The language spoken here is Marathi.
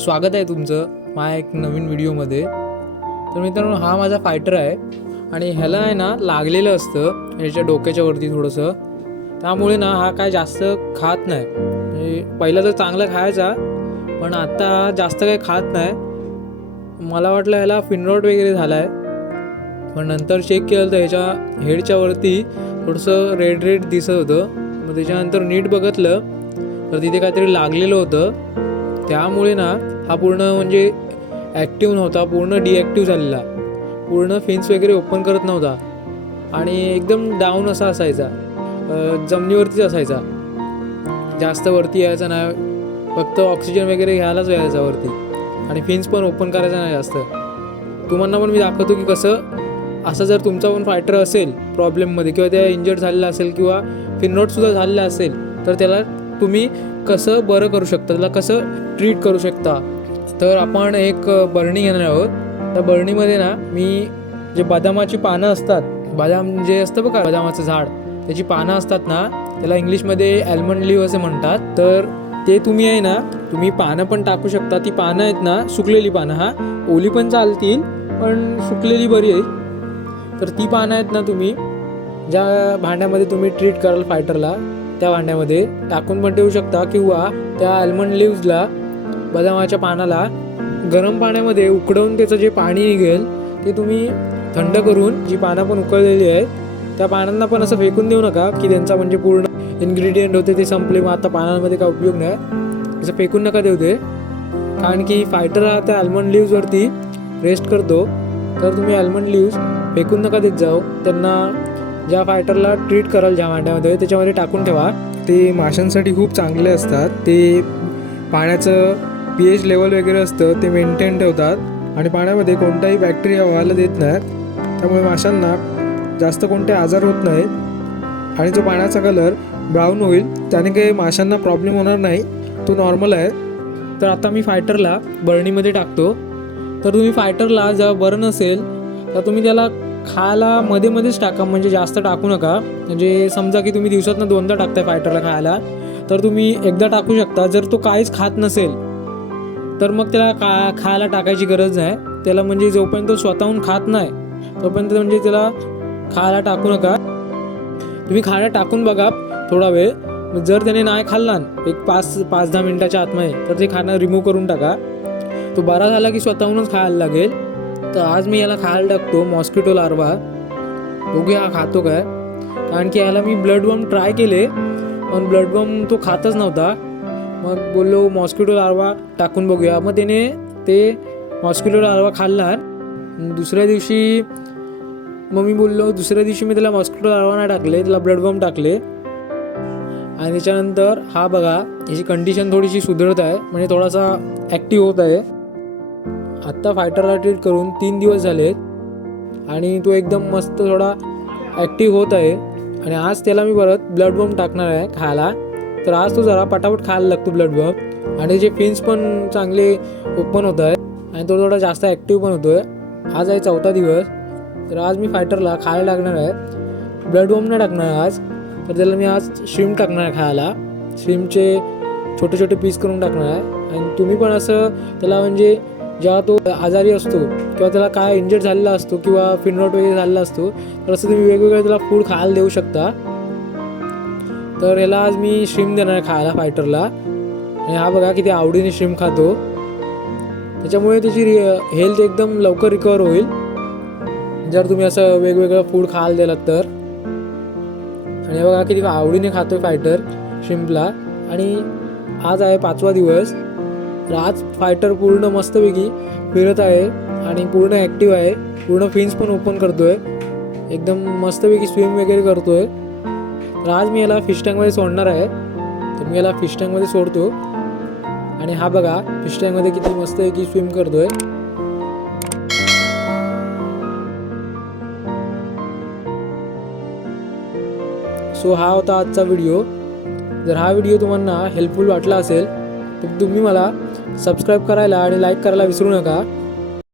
स्वागत आहे तुमचं माझ्या एक नवीन व्हिडिओमध्ये। तर मित्रांनो, हा माझा फायटर आहे आणि ह्याला आहे ना लागलेलं असतं ह्याच्या डोक्याच्या वरती थोडंसं, त्यामुळे ना हा काय जास्त खात नाही। म्हणजे पहिला तर चांगला खायचा, पण आता जास्त काही खात नाही। मला वाटलं ह्याला फिनरॉट वगैरे झाला आहे, पण नंतर चेक केलं तर ह्याच्या हेडच्या वरती थोडंसं रेड रेड दिसत होतं। मग त्याच्यानंतर नीट बघितलं तर तिथे काहीतरी लागलेलं होतं। त्यामुळे ना हा पूर्ण म्हणजे ॲक्टिव्ह नव्हता, पूर्ण डिॲक्टिव्ह झालेला, पूर्ण फिन्स वगैरे ओपन करत नव्हता आणि एकदम डाऊन असा असायचा, जमिनीवरतीच असायचा, जास्त वरती यायचा नाही, फक्त ऑक्सिजन वगैरे घ्यायलाच यायचा वरती आणि फिन्स पण ओपन करायचा नाही जास्त। तुम्हाला पण मी दाखवतो की कसं असं जर तुमचा पण फायटर असेल प्रॉब्लेममध्ये किंवा त्या इंजर्ड झालेला असेल किंवा फिनरॉटसुद्धा झालेला असेल तर त्याला तुम्ही कसं बरं करू शकता, त्याला कसं ट्रीट करू शकता। तर आपण एक बरणी घेणार आहोत। त्या बरणीमध्ये ना मी जे बदामाची पानं असतात, बदाम जे असतं बघा बदामाचं झाड, त्याची पानं असतात ना, त्याला इंग्लिशमध्ये ॲल्मंड लीव्ह असे म्हणतात। तर ते तुम्ही आहे ना, तुम्ही पानं पण टाकू शकता। ती पानं आहेत ना सुकलेली पानं, हा ओली पण चालतील पण सुकलेली बरी आहे। तर ती पानं आहेत ना, तुम्ही ज्या भांड्यामध्ये तुम्ही ट्रीट कराल फायटरला त्या भांड्यामध्ये टाकून पण ठेवू शकता, किंवा त्या आल्मंड लिव्हजला बदामाच्या पानाला गरम पाण्यामध्ये उकडवून त्याचं जे पाणी निघेल ते तुम्ही थंड करून, जी पानं पण उकळलेली आहेत त्या पानांना पण असं फेकून देऊ नका की त्यांचा म्हणजे पूर्ण इन्ग्रेडियंट होते ते संपले, मग आता पानांमध्ये काय उपयोग नाही, असं फेकून नका देऊ ते। कारण की फायटर हा त्या आल्मंड लिव्हजवरती रेस्ट करतो, तर तुम्ही आल्मंड लिव्ज फेकून नका देत जाऊ त्यांना। ज्या फायटरला ट्रीट कराल ज्या भांड्यामध्ये त्याच्यामध्ये टाकून ठेवा। ते माशांसाठी खूप चांगले असतात, ते पाण्याचं pH लेवल वगैरे असतं ते मेंटेन ठेवतात आणि पाण्यामध्ये कोणताही बॅक्टेरिया व्हायला देत नाहीत, त्यामुळे माशांना जास्त कोणते आजार होत नाहीत आणि जो पाण्याचा कलर ब्राऊन होईल त्याने काही माशांना प्रॉब्लेम होणार नाही, तो नॉर्मल आहे। तर आता मी फायटरला बरणीमध्ये टाकतो। तर तुम्ही फायटरला जर बरं नसेल तर तुम्ही त्याला खायला मध्ये मध्येच टाका, म्हणजे जास्त टाकू नका। म्हणजे समजा की तुम्ही दिवसातनं 2दा टाकताय फायटरला खायला, तर तुम्ही एकदा टाकू शकता। जर तो काहीच खात नसेल तर मग त्याला खायला टाकायची गरज नाही त्याला, म्हणजे जोपर्यंत तो स्वतःहून खात नाही तोपर्यंत म्हणजे त्याला खायला टाकू नका। तुम्ही खायला टाकून बघा थोडा वेळ, जर त्याने नाही खाल्ला एक 5-10 मिनिटाच्या आतमध्ये तर ते खाणं रिमूव्ह करून टाका। तो बरा झाला की स्वतःहूनच खायला लागेल। तर आज मी याला खायला टाकतो मॉस्किटो लार्वा, बघूया हा खातो काय। कारण की याला मी ब्लड वर्म ट्राय केले पण ब्लड वर्म तो खातच नव्हता, मग बोललो मॉस्किटो लार्वा टाकून बघूया। मग त्याने ते मॉस्किटो लार्वा खाल्ला। दुसऱ्या दिवशी मग मी बोललो, दुसऱ्या दिवशी मी त्याला मॉस्किटो लार्वा नाही टाकले, त्याला ब्लड वर्म टाकले आणि त्याच्यानंतर हा बघा याची कंडिशन थोडीशी सुधारत आहे, म्हणजे थोडासा ॲक्टिव्ह होत आहे। आत्ता फायटरला ट्रीट करून 3 दिवस झालेत आणि तो एकदम मस्त थोडा ॲक्टिव्ह होत आहे। आणि आज त्याला मी परत ब्लड वर्म टाकणार आहे खायला, तर आज तो जरा पटापट खायला लागतो ब्लड वर्म आणि त्याचे फिन्स पण चांगले ओपन होत आहे आणि तो थोडा जास्त ॲक्टिव्ह पण होतो आहे। आज आहे 4था दिवस, तर आज मी फायटरला खायला टाकणार आहे, ब्लड वर्म नाही टाकणार आज। तर त्याला मी आज श्रिम्प टाकणार आहे खायला, श्रिम्पचे छोटे छोटे पीस करून टाकणार आहे। आणि तुम्ही पण असं त्याला म्हणजे जेव्हा तो आजारी असतो किंवा त्याला काय इंजर्ड झालेला असतो किंवा फिनरॉट वगैरे झालेला असतो, तर असं तुम्ही वेगवेगळं त्याला फूड खायला देऊ शकता। तर याला आज मी श्रिम्प देणार आहे खायला फायटरला, आणि हा बघा किती आवडीने श्रिम्प खातो, त्याच्यामुळे त्याची हेल्थ एकदम लवकर रिकवर होईल जर तुम्ही असं वेगवेगळं फूड खायला दिलात तर। आणि बघा किती आवडीने खातोय फायटर श्रिम्पला। आणि आज आहे 5वा दिवस, तर आज फायटर पूर्ण मस्तपैकी फिरत आहे आणि पूर्ण ॲक्टिव्ह आहे, पूर्ण फिन्स पण ओपन करतोय, एकदम मस्तपैकी स्विम वगैरे करतोय। तर आज मी याला फिश टँकमध्ये सोडणार आहे, तर मी याला फिश टँकमध्ये सोडतो आणि हा बघा फिश टँकमध्ये किती मस्तपैकी स्विम करतोय। सो हा होता आजचा व्हिडिओ। जर हा व्हिडिओ तुम्हाला हेल्पफुल वाटला असेल तर तुम्ही मला सबस्क्राईब करायला आणि लाईक करायला विसरू नका।